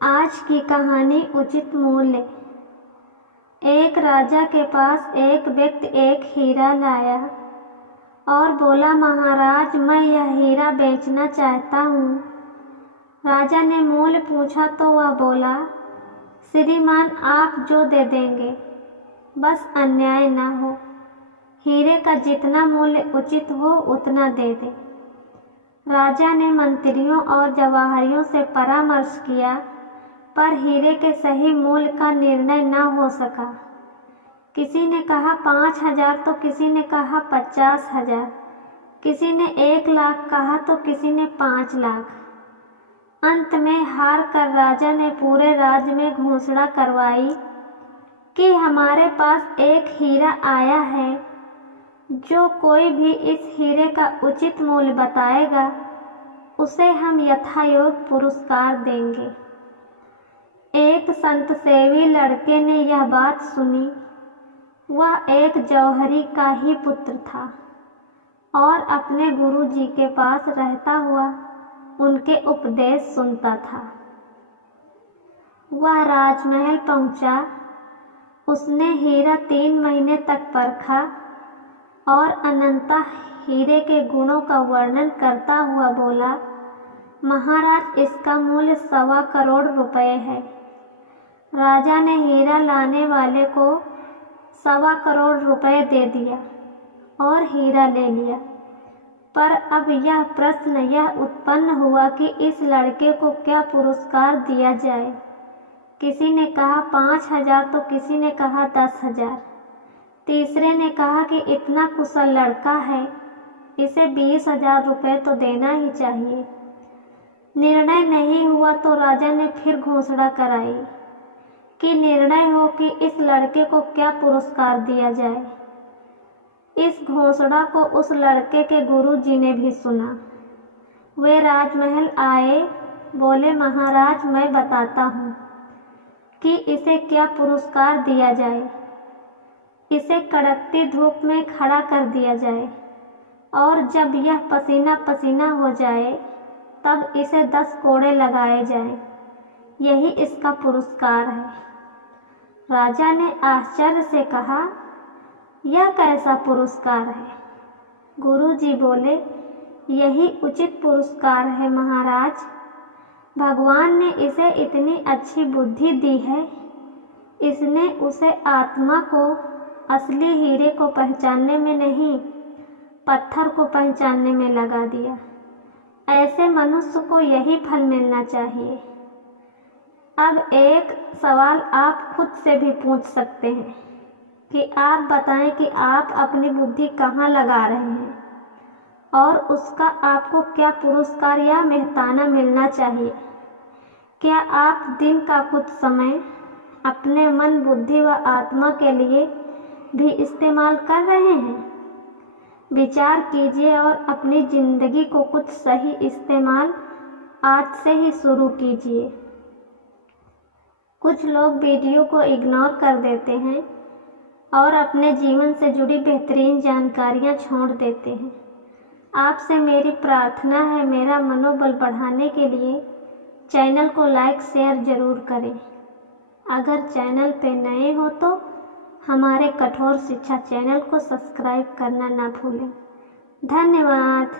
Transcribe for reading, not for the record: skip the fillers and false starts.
आज की कहानी उचित मूल्य। एक राजा के पास एक व्यक्ति एक हीरा लाया और बोला, महाराज मैं यह हीरा बेचना चाहता हूँ। राजा ने मूल्य पूछा तो वह बोला, श्रीमान आप जो दे देंगे, बस अन्याय न हो। हीरे का जितना मूल्य उचित हो उतना दे दे। राजा ने मंत्रियों और जवाहरियों से परामर्श किया, पर हीरे के सही मूल्य का निर्णय न हो सका। किसी ने कहा 5,000 तो किसी ने कहा 50,000, किसी ने 1,00,000 कहा तो किसी ने 5,00,000। अंत में हार कर राजा ने पूरे राज्य में घोषणा करवाई कि हमारे पास एक हीरा आया है, जो कोई भी इस हीरे का उचित मूल्य बताएगा उसे हम यथायोग्य पुरस्कार देंगे। एक संत सेवी लड़के ने यह बात सुनी। वह एक जौहरी का ही पुत्र था और अपने गुरु जी के पास रहता हुआ उनके उपदेश सुनता था। वह राजमहल पहुंचा। उसने हीरा 3 महीने तक परखा और अनंता हीरे के गुणों का वर्णन करता हुआ बोला, महाराज इसका मूल्य 1.25 करोड़ रुपए है। राजा ने हीरा लाने वाले को 1.25 करोड़ रुपए दे दिया और हीरा ले लिया। पर अब यह प्रश्न यह उत्पन्न हुआ कि इस लड़के को क्या पुरस्कार दिया जाए। किसी ने कहा 5,000 तो किसी ने कहा 10,000। तीसरे ने कहा कि इतना कुशल लड़का है, इसे 20,000 रुपये तो देना ही चाहिए। निर्णय नहीं हुआ तो राजा ने फिर घोषणा कराई कि निर्णय हो कि इस लड़के को क्या पुरस्कार दिया जाए। इस घोषणा को उस लड़के के गुरु जी ने भी सुना। वे राजमहल आए, बोले, महाराज मैं बताता हूँ कि इसे क्या पुरस्कार दिया जाए। इसे कड़कती धूप में खड़ा कर दिया जाए और जब यह पसीना पसीना हो जाए तब इसे 10 कोड़े लगाए जाएं। यही इसका पुरस्कार है। राजा ने आश्चर्य से कहा, यह कैसा पुरस्कार है? गुरुजी बोले, यही उचित पुरस्कार है महाराज। भगवान ने इसे इतनी अच्छी बुद्धि दी है, इसने उसे आत्मा को असली हीरे को पहचानने में नहीं, पत्थर को पहचानने में लगा दिया। ऐसे मनुष्य को यही फल मिलना चाहिए। अब एक सवाल आप खुद से भी पूछ सकते हैं कि आप बताएं कि आप अपनी बुद्धि कहाँ लगा रहे हैं और उसका आपको क्या पुरस्कार या मेहताना मिलना चाहिए। क्या आप दिन का कुछ समय अपने मन, बुद्धि व आत्मा के लिए भी इस्तेमाल कर रहे हैं? विचार कीजिए और अपनी जिंदगी को कुछ सही इस्तेमाल आज से ही शुरू कीजिए। कुछ लोग वीडियो को इग्नोर कर देते हैं और अपने जीवन से जुड़ी बेहतरीन जानकारियां छोड़ देते हैं। आपसे मेरी प्रार्थना है, मेरा मनोबल बढ़ाने के लिए चैनल को लाइक शेयर ज़रूर करें। अगर चैनल पे नए हो तो हमारे कठोर शिक्षा चैनल को सब्सक्राइब करना ना भूलें। धन्यवाद।